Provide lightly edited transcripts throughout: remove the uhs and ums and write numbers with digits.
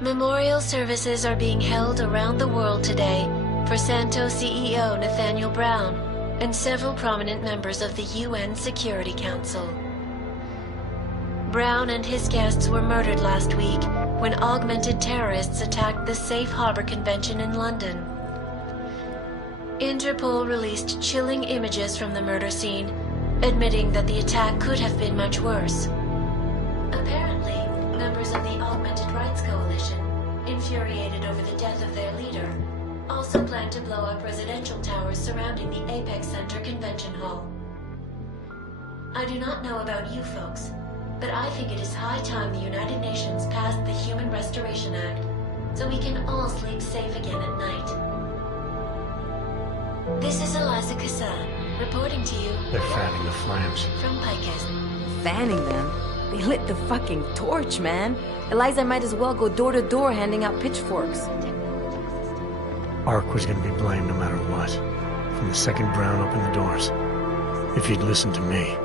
Memorial services are being held around the world today for Santo CEO Nathaniel Brown and several prominent members of the UN Security Council. Brown and his guests were murdered last week when augmented terrorists attacked the Safe Harbor Convention in London. Interpol released chilling images from the murder scene, admitting that the attack could have been much worse. Apparently, members of the Augmented Rights Coalition, infuriated over the death of their leader, also plan to blow up residential towers surrounding the Apex Center Convention Hall. I do not know about you folks, but I think it is high time the United Nations passed the Human Restoration Act, so we can all sleep safe again at night. This is Eliza Kassan, reporting to you... They're fanning the flames. ...from Picus. Fanning them? They lit the fucking torch, man. Eliza might as well go door to door handing out pitchforks. Ark was gonna be blamed no matter what. From the second Brown opened the doors. If he'd listened to me.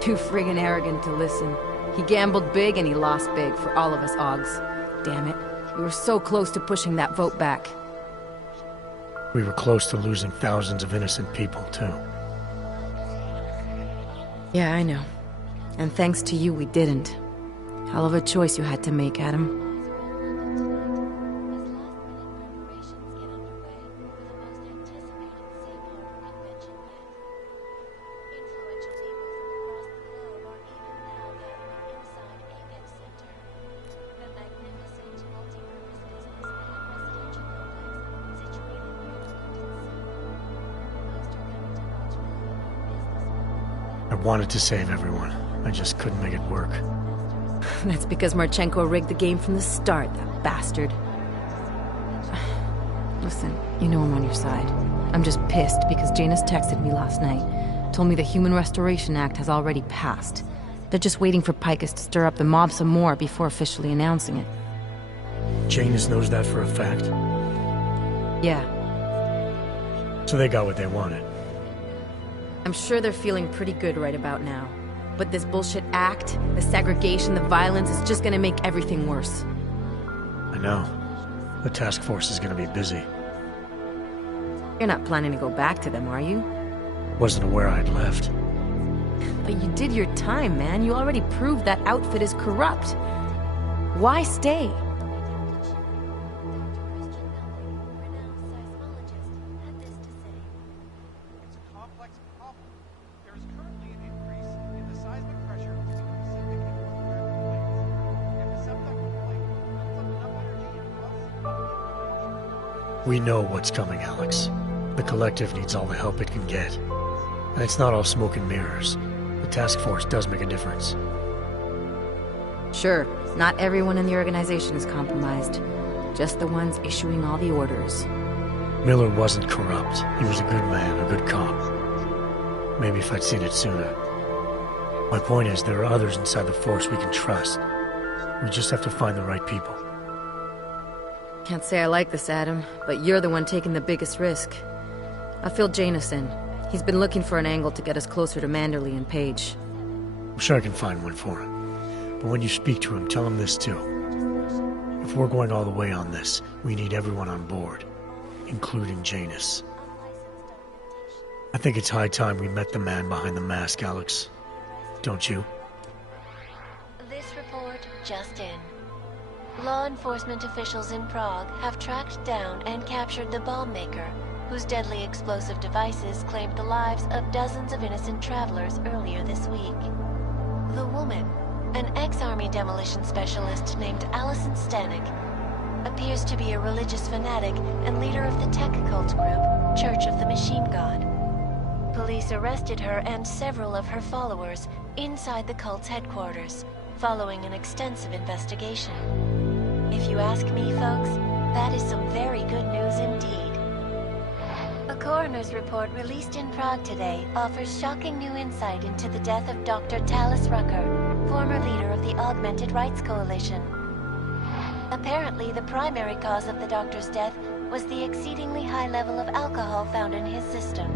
Too friggin' arrogant to listen. He gambled big and he lost big for all of us Augs. Damn it. We were so close to pushing that vote back. We were close to losing thousands of innocent people, too. Yeah, I know. And thanks to you, we didn't. Hell of a choice you had to make, Adam. I wanted to save everyone. I just couldn't make it work. That's because Marchenko rigged the game from the start, that bastard. Listen, you know I'm on your side. I'm just pissed because Janus texted me last night. Told me the Human Restoration Act has already passed. They're just waiting for Picus to stir up the mob some more before officially announcing it. Janus knows that for a fact? Yeah. So they got what they wanted. I'm sure they're feeling pretty good right about now. But this bullshit act, the segregation, the violence, is just gonna make everything worse. I know. The task force is gonna be busy. You're not planning to go back to them, are you? Wasn't aware I'd left. But you did your time, man. You already proved that outfit is corrupt. Why stay? We know what's coming, Alex. The Collective needs all the help it can get. And it's not all smoke and mirrors. The task force does make a difference. Sure, not everyone in the organization is compromised. Just the ones issuing all the orders. Miller wasn't corrupt. He was a good man, a good cop. Maybe if I'd seen it sooner. My point is, there are others inside the force we can trust. We just have to find the right people. Can't say I like this, Adam, but you're the one taking the biggest risk. I filled Janus in. He's been looking for an angle to get us closer to Manderley and Page. I'm sure I can find one for him. But when you speak to him, tell him this too. If we're going all the way on this, we need everyone on board, including Janus. I think it's high time we met the man behind the mask, Alex. Don't you? This report just in. Law enforcement officials in Prague have tracked down and captured the bomb maker, whose deadly explosive devices claimed the lives of dozens of innocent travelers earlier this week. The woman, an ex-army demolition specialist named Allison Stanek, appears to be a religious fanatic and leader of the tech cult group, Church of the Machine God. Police arrested her and several of her followers inside the cult's headquarters, following an extensive investigation. If you ask me, folks, that is some very good news indeed. A coroner's report released in Prague today offers shocking new insight into the death of Dr. Talis Rucker, former leader of the Augmented Rights Coalition. Apparently, the primary cause of the doctor's death was the exceedingly high level of alcohol found in his system.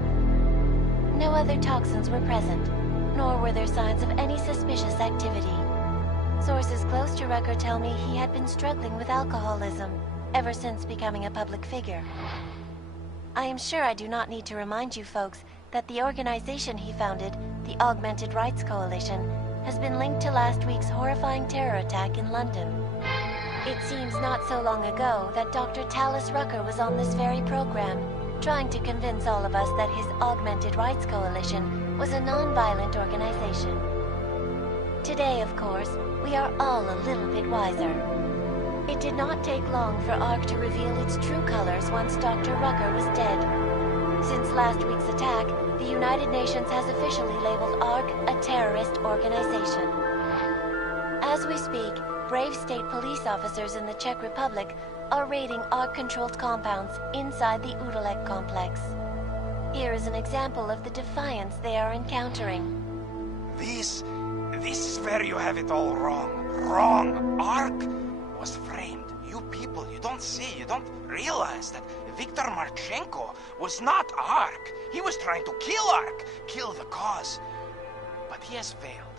No other toxins were present, nor were there signs of any suspicious activity. Sources close to Rucker tell me he had been struggling with alcoholism ever since becoming a public figure. I am sure I do not need to remind you folks that the organization he founded, the Augmented Rights Coalition, has been linked to last week's horrifying terror attack in London. It seems not so long ago that Dr. Tallis Rucker was on this very program, trying to convince all of us that his Augmented Rights Coalition was a non-violent organization. Today, of course, we are all a little bit wiser. It did not take long for ARC to reveal its true colors once Dr. Rucker was dead. Since last week's attack, the United Nations has officially labeled ARC a terrorist organization. As we speak, brave state police officers in the Czech Republic are raiding ARC-controlled compounds inside the Udalek complex. Here is an example of the defiance they are encountering. This is where you have it all wrong. Wrong! ARC was framed. You people, you don't see, you don't realize that Viktor Marchenko was not ARC. He was trying to kill ARC, kill the cause. But he has failed.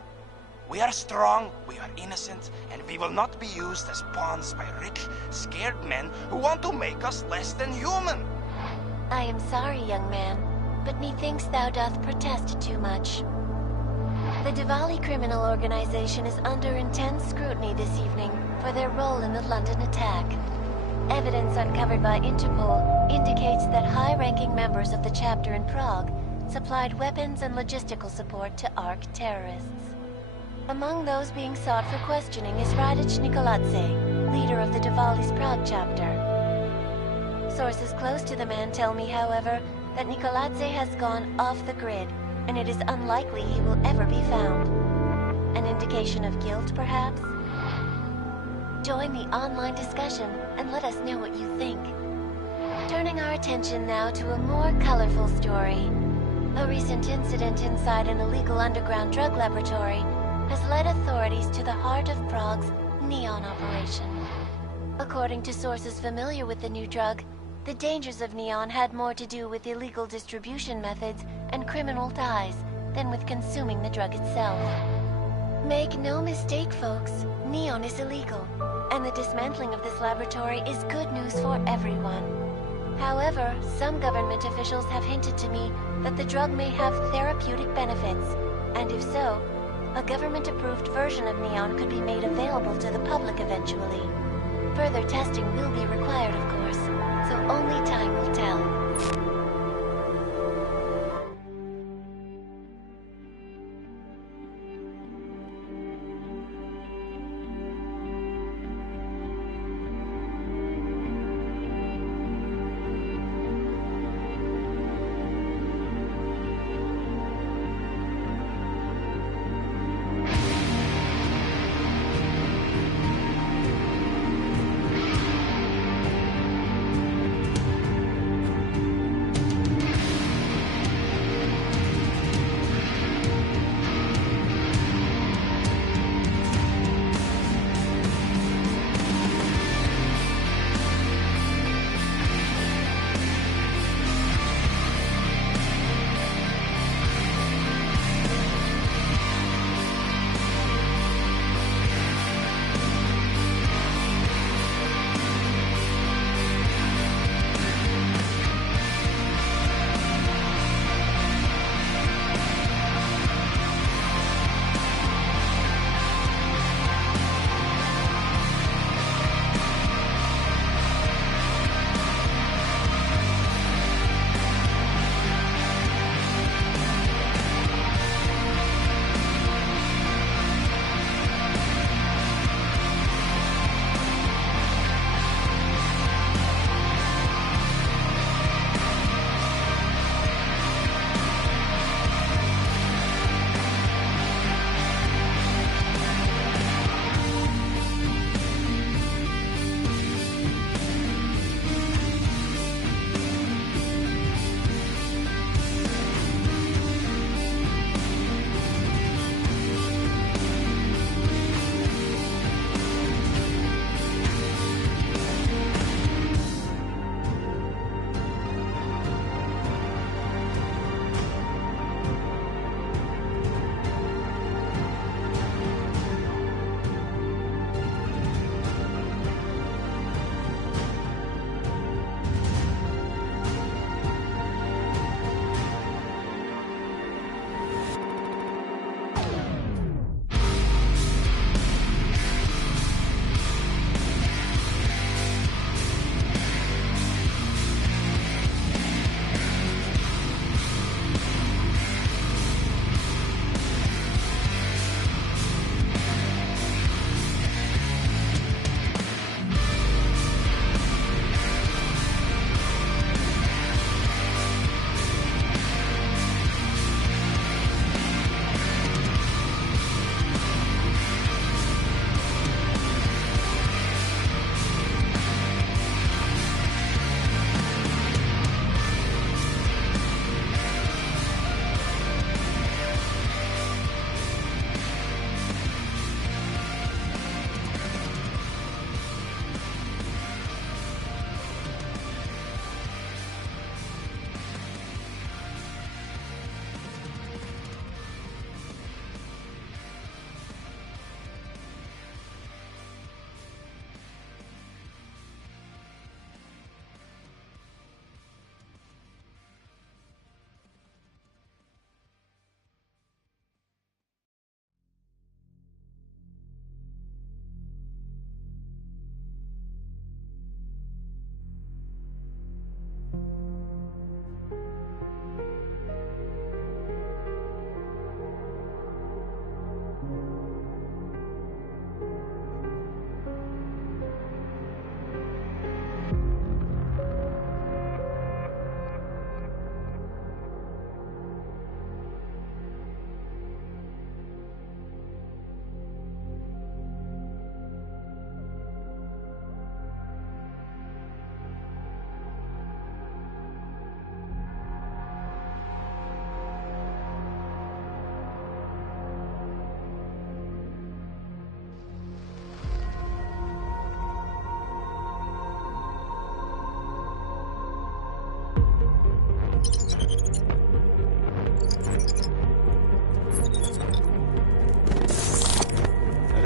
We are strong, we are innocent, and we will not be used as pawns by rich, scared men who want to make us less than human. I am sorry, young man, but methinks thou doth protest too much. The Diwali criminal organization is under intense scrutiny this evening for their role in the London attack. Evidence uncovered by Interpol indicates that high-ranking members of the chapter in Prague supplied weapons and logistical support to ARC terrorists. Among those being sought for questioning is Radic Nikoladze, leader of the Diwali's Prague chapter. Sources close to the man tell me, however, that Nikoladze has gone off the grid, and it is unlikely he will ever be found. An indication of guilt, perhaps? Join the online discussion and let us know what you think. Turning our attention now to a more colorful story. A recent incident inside an illegal underground drug laboratory has led authorities to the heart of Prague's Neon operation. According to sources familiar with the new drug, the dangers of Neon had more to do with illegal distribution methods and criminal ties than with consuming the drug itself. Make no mistake, folks, Neon is illegal, and the dismantling of this laboratory is good news for everyone. However, some government officials have hinted to me that the drug may have therapeutic benefits, and if so, a government-approved version of Neon could be made available to the public eventually. Further testing will be required, of course, so only time will tell.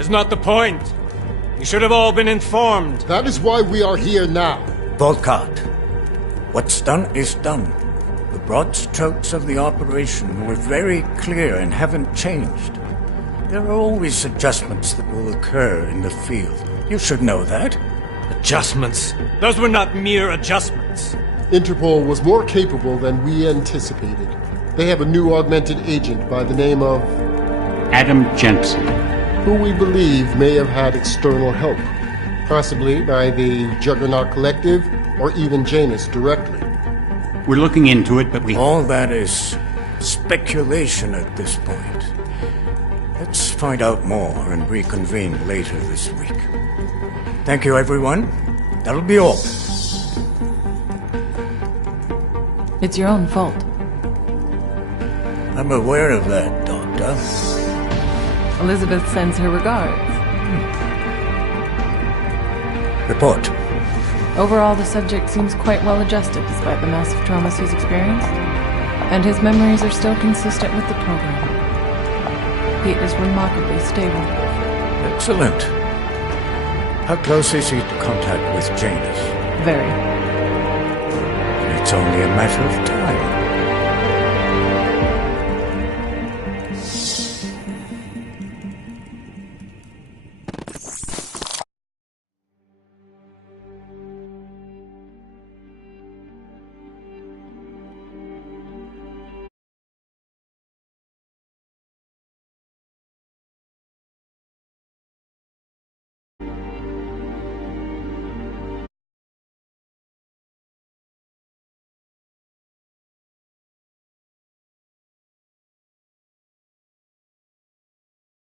is not the point. You should have all been informed. That is why we are here now. Volkart, what's done is done. The broad strokes of the operation were very clear and haven't changed. There are always adjustments that will occur in the field. You should know that. Adjustments? Those were not mere adjustments. Interpol was more capable than we anticipated. They have a new augmented agent by the name of Adam Jensen, who we believe may have had external help, possibly by the Juggernaut Collective or even Janus directly. We're looking into it, but All that is speculation at this point. Let's find out more and reconvene later this week. Thank you, everyone. That'll be all. It's your own fault. I'm aware of that, Doctor. Elizabeth sends her regards. Report. Overall, the subject seems quite well adjusted despite the massive traumas he's experienced, and his memories are still consistent with the program. He is remarkably stable. Excellent. How close is he to contact with Janus? Very. It's only a matter of time.